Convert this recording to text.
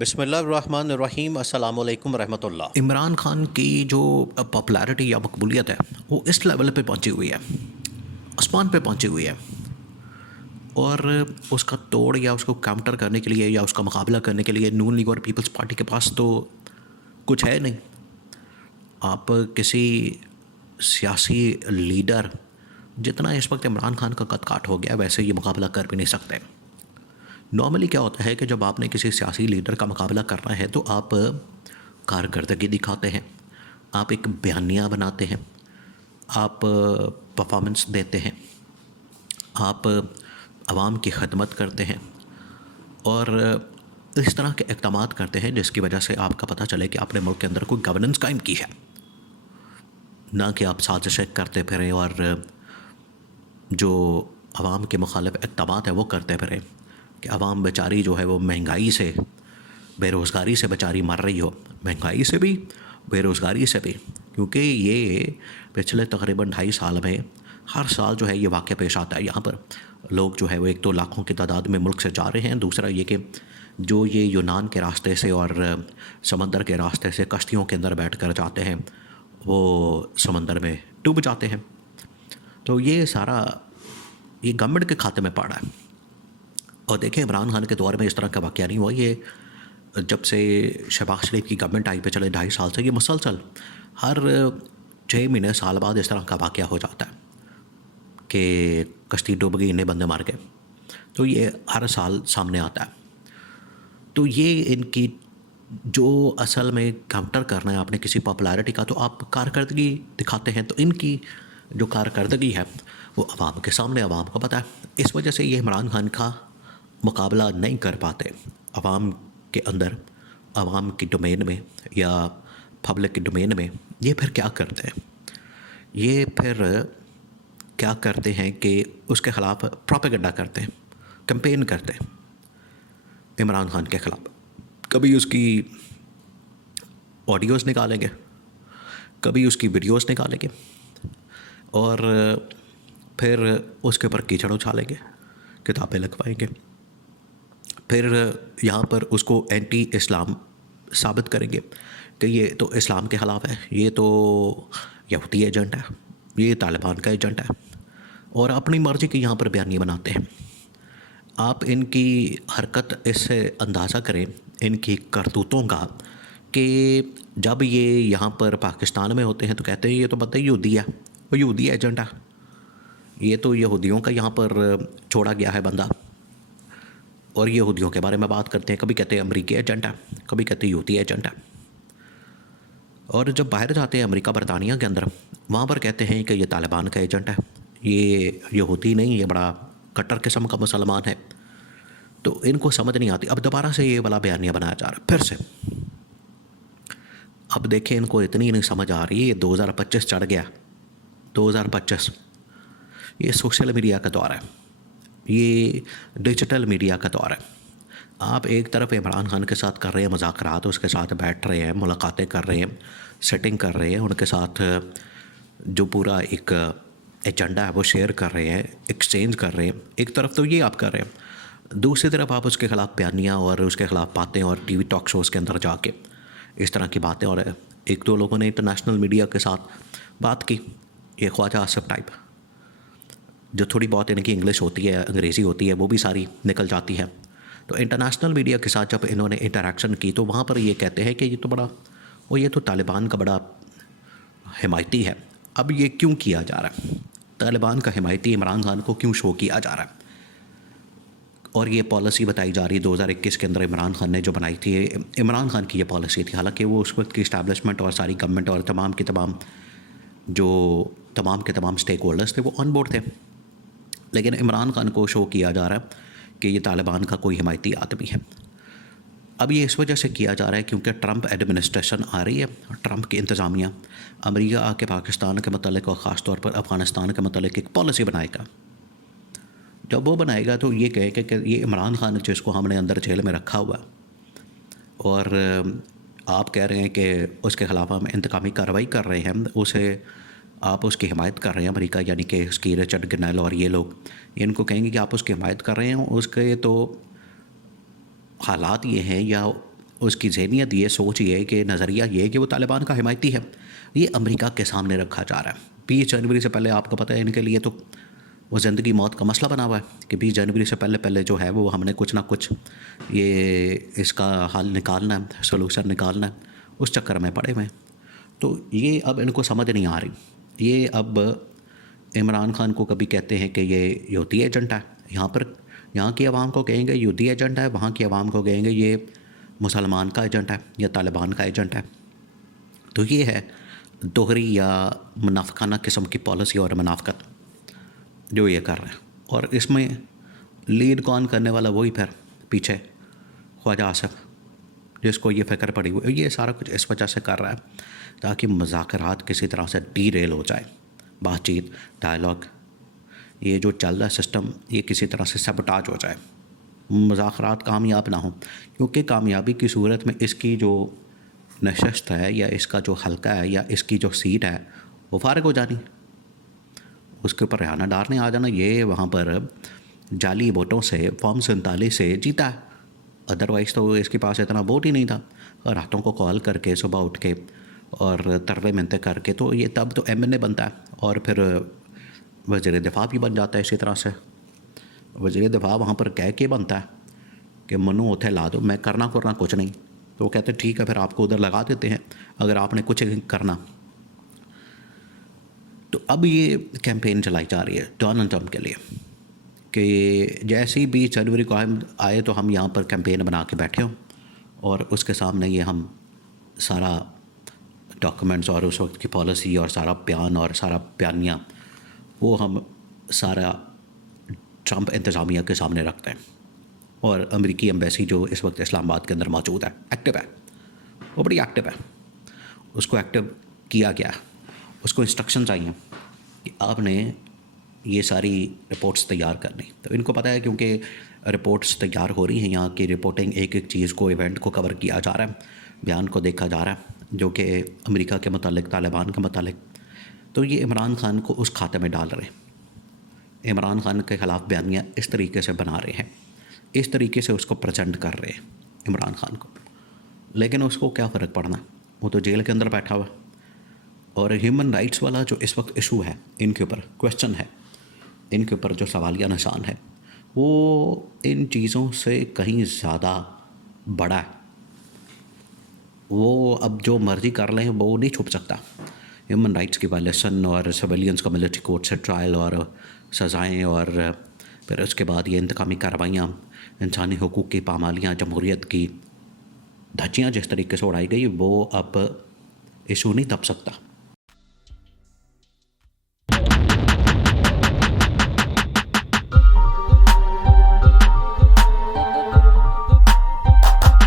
بسم اللہ الرحمن الرحیم، السلام علیکم ورحمۃ اللہ۔ عمران خان کی جو پاپولیرٹی یا مقبولیت ہے وہ اس لیول پہ پہنچی ہوئی ہے، آسمان پہ پہنچی ہوئی ہے، اور اس کا توڑ یا اس کو کاؤنٹر کرنے کے لیے یا اس کا مقابلہ کرنے کے لیے نون لیگ اور پیپلز پارٹی کے پاس تو کچھ ہے نہیں۔ آپ کسی سیاسی لیڈر جتنا اس وقت عمران خان کا قد کاٹ ہو گیا ویسے یہ مقابلہ کر بھی نہیں سکتے۔ نارملی کیا ہوتا ہے کہ جب آپ نے کسی سیاسی لیڈر کا مقابلہ کرنا ہے تو آپ کارکردگی دکھاتے ہیں، آپ ایک بیانیہ بناتے ہیں، آپ پرفارمنس دیتے ہیں، آپ عوام کی خدمت کرتے ہیں اور اس طرح کے اقدامات کرتے ہیں جس کی وجہ سے آپ کا پتہ چلے کہ آپ نے ملک کے اندر کوئی گورننس قائم کی ہے، نہ کہ آپ سازشیں کرتے پھریں اور جو عوام کے مخالف اقدامات ہیں وہ کرتے پھریں کہ عوام بیچاری جو ہے وہ مہنگائی سے، بے روزگاری سے بیچاری مر رہی ہو، مہنگائی سے بھی، بے روزگاری سے بھی، کیونکہ یہ پچھلے تقریباً 2.5 سال میں ہر سال جو ہے یہ واقعہ پیش آتا ہے۔ یہاں پر لوگ جو ہے وہ ایک تو لاکھوں کی تعداد میں ملک سے جا رہے ہیں، دوسرا یہ کہ جو یہ یونان کے راستے سے اور سمندر کے راستے سے کشتیوں کے اندر بیٹھ کر جاتے ہیں وہ سمندر میں ڈوب جاتے ہیں۔ تو یہ سارا یہ گورنمنٹ کے کھاتے میں پڑا ہے۔ اور دیکھیں عمران خان کے دور میں اس طرح کا واقعہ نہیں ہوا، یہ جب سے شہباز شریف کی گورنمنٹ آئی پچھلے 2.5 سال سے یہ مسلسل ہر 6 مہینے سال بعد اس طرح کا واقعہ ہو جاتا ہے کہ کشتی ڈوب گئی، اتنے بندے مار گئے، تو یہ ہر سال سامنے آتا ہے۔ تو یہ ان کی جو اصل میں کاؤنٹر کرنا ہے آپ نے کسی پاپولیرٹی کا، تو آپ کارکردگی دکھاتے ہیں، تو ان کی جو کارکردگی ہے وہ عوام کے سامنے، عوام کو پتہ ہے، اس وجہ سے یہ عمران خان کا مقابلہ نہیں کر پاتے عوام کے اندر، عوام کی ڈومین میں یا پبلک کی ڈومین میں۔ یہ پھر کیا کرتے ہیں؟ یہ پھر کیا کرتے ہیں کہ اس کے خلاف پروپیگنڈا کرتے ہیں، کمپین کرتے ہیں عمران خان کے خلاف۔ کبھی اس کی آڈیوز نکالیں گے، کبھی اس کی ویڈیوز نکالیں گے، اور پھر اس کے اوپر کیچڑ اچھالیں گے، کتابیں لکھوائیں گے، پھر یہاں پر اس کو اینٹی اسلام ثابت کریں گے کہ یہ تو اسلام کے خلاف ہے، یہ تو یہودی ایجنٹ ہے، یہ طالبان کا ایجنٹ ہے، اور اپنی مرضی کی یہاں پر بیانیے بناتے ہیں۔ آپ ان کی حرکت اس سے اندازہ کریں، ان کی کرتوتوں کا، کہ جب یہ یہاں پر پاکستان میں ہوتے ہیں تو کہتے ہیں یہ تو بندہ یہودی ہے، وہ یہودی ایجنٹ ہے، یہ تو یہودیوں کا یہاں پر چھوڑا گیا ہے بندہ، اور یہودیوں کے بارے میں بات کرتے ہیں، کبھی کہتے ہیں امریکی ایجنٹ ہے، کبھی کہتے ہیں یہودی ایجنٹ ہے، اور جب باہر جاتے ہیں امریکہ برطانیہ کے اندر وہاں پر کہتے ہیں کہ یہ طالبان کا ایجنٹ ہے، یہ یہودی نہیں، یہ بڑا کٹر قسم کا مسلمان ہے۔ تو ان کو سمجھ نہیں آتی، اب دوبارہ سے یہ والا بیانیہ بنایا جا رہا ہے پھر سے۔ اب دیکھیں ان کو اتنی نہیں سمجھ آ رہی، یہ 2025 چڑھ گیا، 2025 یہ سوشل میڈیا کا دور ہے، یہ ڈیجیٹل میڈیا کا دور ہے۔ آپ ایک طرف عمران خان کے ساتھ کر رہے ہیں مذاکرات، اس کے ساتھ بیٹھ رہے ہیں، ملاقاتیں کر رہے ہیں، سیٹنگ کر رہے ہیں، ان کے ساتھ جو پورا ایک ایجنڈا ہے وہ شیئر کر رہے ہیں، ایکسچینج کر رہے ہیں، ایک طرف تو یہ آپ کر رہے ہیں، دوسری طرف آپ اس کے خلاف بیانیہ اور اس کے خلاف باتیں اور ٹی وی ٹاک شوز کے اندر جا کے اس طرح کی باتیں، اور ایک دو لوگوں نے انٹرنیشنل میڈیا کے ساتھ بات کی، یہ خواجہ آصف ٹائپ، جو تھوڑی بہت ان کی انگلش ہوتی ہے، انگریزی ہوتی ہے، وہ بھی ساری نکل جاتی ہے۔ تو انٹرنیشنل میڈیا کے ساتھ جب انہوں نے انٹریکشن کی تو وہاں پر یہ کہتے ہیں کہ یہ تو طالبان کا بڑا حمایتی ہے۔ اب یہ کیوں کیا جا رہا ہے؟ طالبان کا حمایتی عمران خان کو کیوں شو کیا جا رہا ہے؟ اور یہ پالیسی بتائی جا رہی ہے 2021 کے اندر عمران خان نے جو بنائی تھی، عمران خان کی یہ پالیسی تھی، حالانکہ وہ اس وقت کی اسٹیبلشمنٹ اور ساری گورنمنٹ اور تمام کے تمام اسٹیک ہولڈرز تھے وہ آن بورڈ تھے، لیکن عمران خان کو شو کیا جا رہا ہے کہ یہ طالبان کا کوئی حمایتی آدمی ہے۔ اب یہ اس وجہ سے کیا جا رہا ہے کیونکہ ٹرمپ ایڈمنسٹریشن آ رہی ہے، ٹرمپ کی انتظامیہ، امریکہ آ کے پاکستان کے متعلق اور خاص طور پر افغانستان کے متعلق ایک پالیسی بنائے گا۔ جب وہ بنائے گا تو یہ کہے کہ یہ عمران خان جس کو ہم نے اندر جیل میں رکھا ہوا اور آپ کہہ رہے ہیں کہ اس کے خلاف ہم انتقامی کارروائی کر رہے ہیں، آپ اس کی حمایت کر رہے ہیں، امریکہ یعنی کہ اس کی رچرڈ گرنیل اور یہ لوگ ان کو کہیں گے کہ آپ اس کی حمایت کر رہے ہیں، اس کے تو حالات یہ ہیں یا اس کی ذہنیت یہ سوچ یہ ہے کہ نظریہ یہ ہے کہ وہ طالبان کا حمایتی ہے، یہ امریکہ کے سامنے رکھا جا رہا ہے۔ 20 جنوری سے پہلے آپ کو پتہ ہے ان کے لیے تو وہ زندگی موت کا مسئلہ بنا ہوا ہے کہ 20 جنوری سے پہلے جو ہے وہ ہم نے کچھ نہ کچھ یہ اس کا حل نکالنا ہے، سلوشن نکالنا ہے، اس چکر میں پڑے ہوئے ہیں۔ تو یہ اب ان کو سمجھ نہیں آ رہی۔ یہ اب عمران خان کو کبھی کہتے ہیں کہ یہ یہودی ایجنٹ ہے، یہاں کی عوام کو کہیں گے یہودی ایجنٹ ہے، وہاں کی عوام کو کہیں گے یہ مسلمان کا ایجنٹ ہے یا طالبان کا ایجنٹ ہے۔ تو یہ ہے دوہری یا منافقانہ قسم کی پالیسی اور منافقت جو یہ کر رہے ہیں، اور اس میں لیڈ کون کرنے والا وہی پھر پیچھے خواجہ آصف، جس کو یہ فکر پڑی ہوئی، یہ سارا کچھ اس وجہ سے کر رہا ہے تاکہ مذاکرات کسی طرح سے ڈی ریل ہو جائے، بات چیت ڈائلاگ یہ جو چل رہا ہے سسٹم یہ کسی طرح سے سبٹاج ہو جائے، مذاکرات کامیاب نہ ہوں، کیونکہ کامیابی کی صورت میں اس کی جو نشست ہے یا اس کا جو حلقہ ہے یا اس کی جو سیٹ ہے وہ فارغ ہو جانی، اس کے اوپر ریحانہ ڈار نے آ جانا، یہ وہاں پر جعلی ووٹوں سے فارم 47 سے جیتا ہے، ادروائز تو اس کے پاس اتنا ووٹ ہی نہیں تھا، اور راتوں کو کال کر کے صبح اٹھ کے اور تروے منتیں کر کے تو یہ تب تو ایم این اے بنتا ہے، اور پھر وزیر دفاع بھی بن جاتا ہے۔ اسی طرح سے وزیر دفاع وہاں پر کہہ کے بنتا ہے کہ منو اتھے لا دو، میں کرنا کچھ نہیں، تو وہ کہتے ہیں ٹھیک ہے پھر آپ کو ادھر لگا دیتے ہیں اگر آپ نے کچھ کرنا۔ تو اب یہ کیمپین چلائی جا رہی ہے ڈونلڈ ٹرمپ کے لیے کہ جیسے ہی 20 جنوری کو آئے تو ہم یہاں پر کیمپین بنا کے بیٹھے ہوں، اور اس کے سامنے یہ ہم سارا ڈاکومنٹس اور اس وقت کی پالیسی اور سارا بیان اور سارا بیانیہ وہ ہم سارا ٹرمپ انتظامیہ کے سامنے رکھتے ہیں، اور امریکی ایمبیسی جو اس وقت اسلام آباد کے اندر موجود ہے، ایکٹیو ہے، وہ بڑی ایکٹیو ہے، اس کو ایکٹیو کیا گیا ہے، اس کو انسٹرکشنز آئی ہیں کہ آپ نے یہ ساری رپورٹس تیار کرنی۔ تو ان کو پتہ ہے کیونکہ رپورٹس تیار ہو رہی ہیں، یہاں کی رپورٹنگ ایک چیز کو ایونٹ کو کور کیا جا رہا ہے، بیان کو دیکھا جا رہا ہے جو کہ امریکہ کے متعلق طالبان کے متعلق، تو یہ عمران خان کو اس کھاتے میں ڈال رہے ہیں، عمران خان کے خلاف بیانیہ اس طریقے سے بنا رہے ہیں، اس طریقے سے اس کو پریزنٹ کر رہے ہیں عمران خان کو، لیکن اس کو کیا فرق پڑنا، وہ تو جیل کے اندر بیٹھا ہوا، اور ہیومن رائٹس والا جو اس وقت ایشو ہے، ان کے اوپر کویسچن ہے، ان کے اوپر جو سوالیہ نشان ہے، وہ ان چیزوں سے کہیں زیادہ بڑا ہے، وہ اب جو مرضی کر لیں وہ نہیں چھپ سکتا۔ ہیومن رائٹس کی وائلیشن اور سویلینس کا ملٹری کورٹ سے ٹرائل اور سزائیں، اور پھر اس کے بعد یہ انتقامی کارروائیاں، انسانی حقوق کی پامالیاں، جمہوریت کی دھجیاں جس طریقے سے اڑائی گئی، وہ اب ایشو نہیں تپ سکتا۔